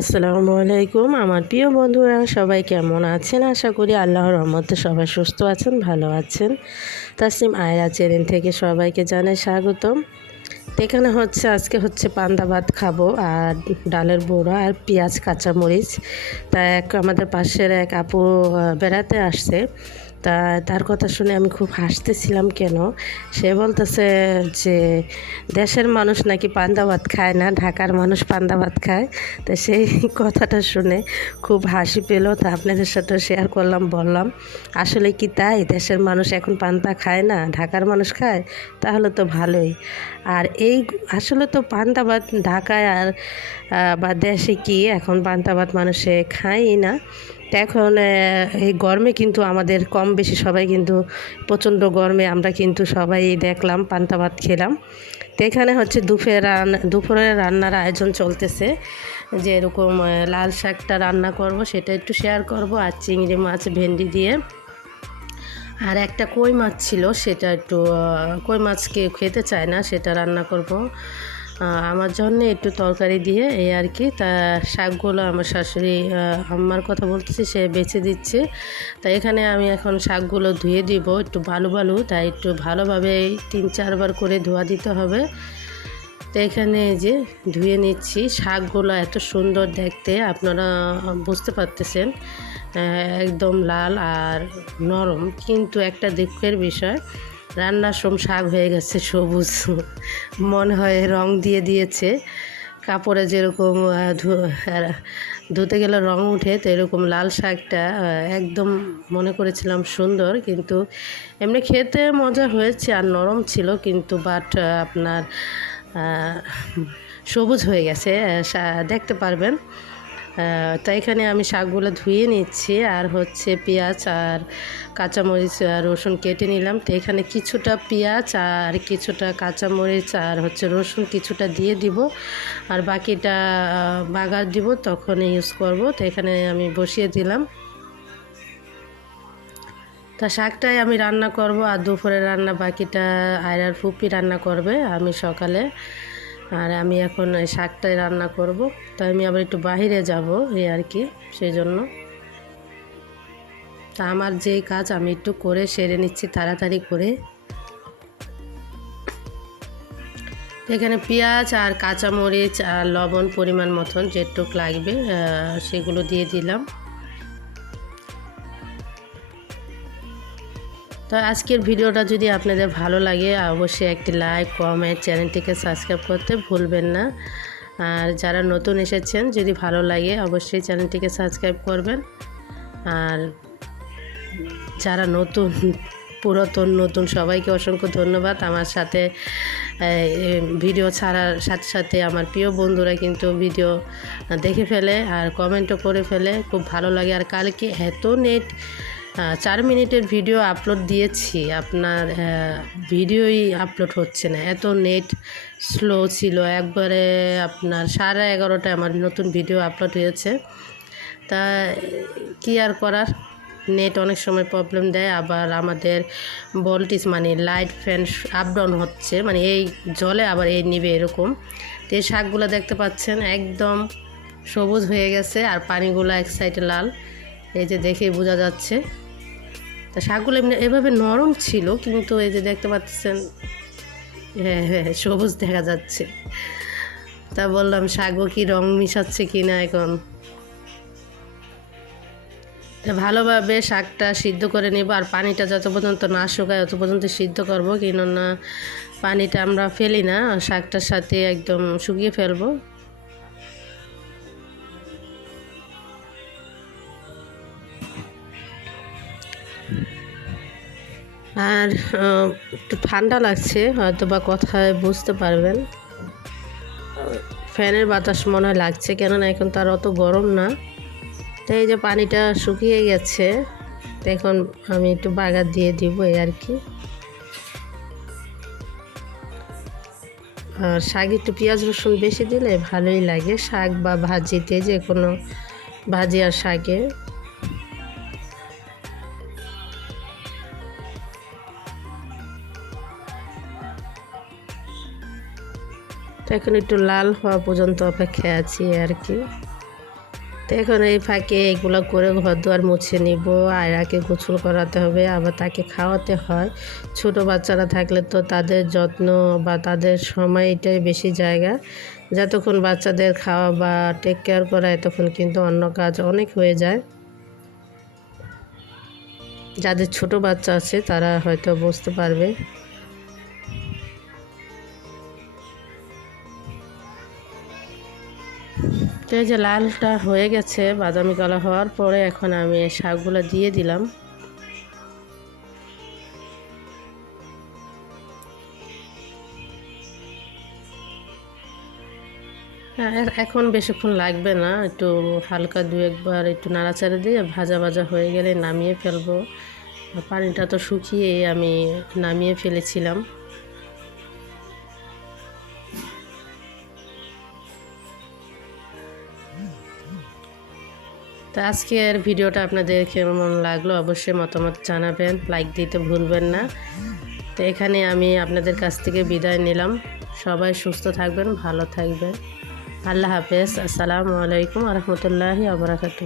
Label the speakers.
Speaker 1: আসসালামু আলাইকুম। আমার প্রিয় বন্ধুরা, সবাই কেমন আছেন? আশা করি আল্লাহর রহমতে সবাই সুস্থ আছেন, ভালো আছেন। তাসিম আয়রা চ্যানেল থেকে সবাইকে জানাই স্বাগতম। এখানে হচ্ছে, আজকে হচ্ছে পান্তা ভাত খাব, আর ডালের বড়া আর পেঁয়াজ, কাঁচামরিচ। তা এক আমাদের পাশের এক আপু বেড়াতে আসছে। তা তার কথা শুনে আমি খুব হাসতেছিলাম কেন? সে বলতেছে যে দেশের মানুষ নাকি পান্তা ভাত খায় না, ঢাকার মানুষ পান্দা ভাত খায়। তো সেই কথাটা শুনে খুব হাসি পেল। তা আপনাদের সাথে শেয়ার করলাম, বললাম, আসলে কি তাই? দেশের মানুষ এখন পান্তা খায় না, ঢাকার মানুষ খায়? তাহলে তো ভালোই। আর এই আসলে তো পান্তা ভাত ঢাকায় আর বা দেশে কি? এখন পান্তা ভাত মানুষে খায়ই না। এখন এই গরমে কিন্তু আমাদের কম বেশি সবাই কিন্তু প্রচণ্ড গরমে আমরা কিন্তু সবাই দেখলাম, পান্তা ভাত খেলাম। তো এখানে হচ্ছে দুপুরে রান্না দুপুরে রান্নার আয়োজন চলতেছে। যে এরকম লাল শাকটা রান্না করব, সেটা একটু শেয়ার করব, আর চিংড়ি মাছ, ভেন্ডি দিয়ে। আর একটা কই মাছ ছিল, সেটা একটু কই মাছকে খেতে চায় না, সেটা রান্না করব। আমার জন্য একটু তরকারি দিয়ে এই আর কি। তা শাকগুলো আমার শাশুড়ি আম্মার কথা বলতেছি, সে বেছে দিচ্ছে। তা এখানে আমি এখন শাকগুলো ধুয়ে দিব, একটু ভালো ভালো তাই একটু ভালোভাবে তিন চারবার করে ধোয়া দিতে হবে। তো এখানে এই যে ধুয়ে নিচ্ছি। শাকগুলো এত সুন্দর দেখতে, আপনারা বুঝতে পারতেছেন একদম লাল আর নরম, কিন্তু একটা দুঃখের বিষয় রান্নার সম শাক হয়ে গেছে, সবুজ। মনে হয় রং দিয়ে দিয়েছে। কাপড়ে যেরকম ধুতে গেলে রং উঠে, তো এরকম লাল শাকটা একদম মনে করেছিলাম সুন্দর, কিন্তু এমনি খেতে মজা হয়েছে আর নরম ছিল, কিন্তু বাট আপনার সবুজ হয়ে গেছে দেখতে পারবেন। আহ, তো এখানে আমি শাকগুলো ধুয়ে নিচ্ছি আর হচ্ছে পেঁয়াজ আর কাঁচামরিচ আর রসুন কেটে নিলাম। তো এখানে কিছুটা পেঁয়াজ আর কিছুটা কাঁচামরিচ আর হচ্ছে রসুন কিছুটা দিয়ে দিব। আর বাকিটা বাগার দিব তখন ইউজ করব। তো এখানে আমি বসিয়ে দিলাম। তা শাকটাই আমি রান্না করব আর দুপুরে রান্না বাকিটা আয়রার ফুপি রান্না করবে আমি সকালে। আর আমি এখন শাকটাই রান্না করব। তো আমি আবার একটু বাইরে যাব এই আর কি, সেই জন্য। তা আমার যে কাজ আমি একটু করে সেরে নিচ্ছি তাড়াতাড়ি করে। এখানে পেঁয়াজ আর কাঁচামরিচ আর লবণ পরিমাণ মতন যেটুক লাগবে সেগুলো দিয়ে দিলাম। তো আজকের ভিডিওটা যদি আপনাদের ভালো লাগে, অবশ্যই একটি লাইক কমেন্ট চ্যানেলটিকে সাবস্ক্রাইব করতে ভুলবেন না। আর যারা নতুন এসেছেন, যদি ভালো লাগে, অবশ্যই চ্যানেলটিকে সাবস্ক্রাইব করবেন। আর যারা নতুন, পুরাতন, নতুন, সবাইকে অসংখ্য ধন্যবাদ। আমার সাথে ভিডিও ছাড়ার সাথে সাথে আমার প্রিয় বন্ধুরা কিন্তু ভিডিও দেখে ফেলে আর কমেন্টও করে ফেলে। খুব ভালো লাগে। আর কালকে এত নেট চার মিনিটের ভিডিও আপলোড দিয়েছি। আপনার ভিডিওই আপলোড হচ্ছে না। এত নেট স্লো ছিল। একবারে আপনার সাড়ে এগারোটায় আমার নতুন ভিডিও আপলোড হয়েছে। তা কি আর করার? নেট অনেক সময় প্রবলেম দেয়। আবার আমাদের ভোল্টেজ মানে লাইট ফ্যান আপ ডাউন হচ্ছে। মানে এই জলে আবার এই নিবে এরকম। তো এই শাকগুলো দেখতে পাচ্ছেন, একদম সবুজ হয়ে গেছে। আর পানিগুলো এক সাইডে লাল। এই যে দেখেই বোঝা যাচ্ছে। তা শাকগুলো এমনি এভাবে নরম ছিল, কিন্তু এই যে দেখতে পাচ্ছেন হ্যাঁ হ্যাঁ সবুজ দেখা যাচ্ছে। তা বললাম, শাকও কি রং মিশাচ্ছে কি না এখন ভালোভাবে শাকটা সিদ্ধ করে নেব, আর পানিটা যত পর্যন্ত না শুকায় তত পর্যন্ত সিদ্ধ করব, কেননা পানিটা আমরা ফেলি না শাকটার সাথে একদম শুকিয়ে ফেলব। আর একটু ঠান্ডা লাগছে হয়তো বা কথায় বুঝতে পারবেন। ফ্যানের বাতাস মনে হয় লাগছে, কেননা এখন তার অত গরম না। তাই এই যে পানিটা শুকিয়ে গেছে এখন আমি একটু বাগার দিয়ে দিব এই আর কি। আর শাক একটু পেঁয়াজ রসুন বেশি দিলে ভালোই লাগে, শাক বা ভাজিতে যে কোনো ভাজি আর শাকে। তো এখন একটু লাল হওয়া পর্যন্ত অপেক্ষায় আছি আর কি। তো এখন এই ফাঁকে এগুলো করে ঘর দুয়ার মুছে নিব, আয়রাকে গোসল করাতে হবে, আবার তাকে খাওয়াতে হয়। ছোট বাচ্চারা থাকলে তো তাদের যত্ন বা তাদের সময়টাই বেশি জায়গা। যতক্ষণ বাচ্চাদের খাওয়া বা টেক কেয়ার করা তখন কিন্তু অন্য কাজ অনেক হয়ে যায়। যাদের ছোট বাচ্চা আছে, তারা হয়তো বুঝতে পারবে। তো এই যে লালটা হয়ে গেছে, বাদামি কালার হওয়ার পরে এখন আমি শাকগুলো দিয়ে দিলাম। হ্যাঁ এখন বেশিক্ষণ লাগবে না, একটু হালকা দু একবার একটু নাড়াচাড়া দিয়ে ভাজা ভাজা হয়ে গেলে নামিয়ে ফেলব। পানিটা তো শুকিয়ে আমি নামিয়ে ফেলেছিলাম। তো আজকের ভিডিওটা আপনাদের কেমন লাগল অবশ্যই মতামত জানাবেন লাইক দিতে ভুলবেন না। তো এখানে আমি আপনাদের কাছ থেকে বিদায় নিলাম। সবাই সুস্থ থাকবেন, ভালো থাকবেন। আল্লাহ হাফেজ। আসসালামু আলাইকুম রহমতুল্লাহি আবরাকাতু